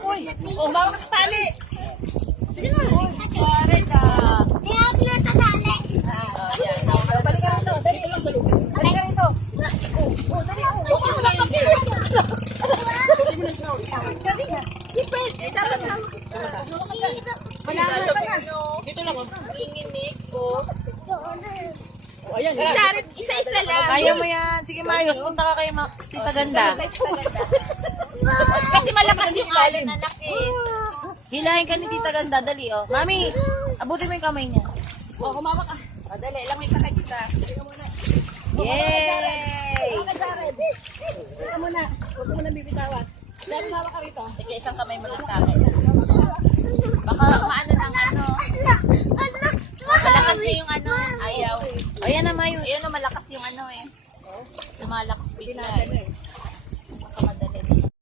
Uy, bawa ka sa tali. Sige na. Pare ka. Balik ka rito. Dali lang sa loob. Balik ka rito. Dali ako. Huwag mo lang kapilis. Dali nga. Ipet. Dapat lang. Wala ka na. Dito lang. Inginig ko. Ayan. Si Jared, isa-isa lang. Kaya mo yan. Sige, Marius, punta ka kay Tita Ganda. Kasi malakas yung alon anak eh. Hilahin ka ni Tita Ganda. Dali, oh. Mami, abutin mo yung kamay niya. Humama ka. O, dali, lamay ka kay kita. Yay! Huwag ka, Jared. Huwag ka muna. Huwag mo nang bibitawan. Jared, hawak ka rito. Sige, isang kamay mo lang sa akin.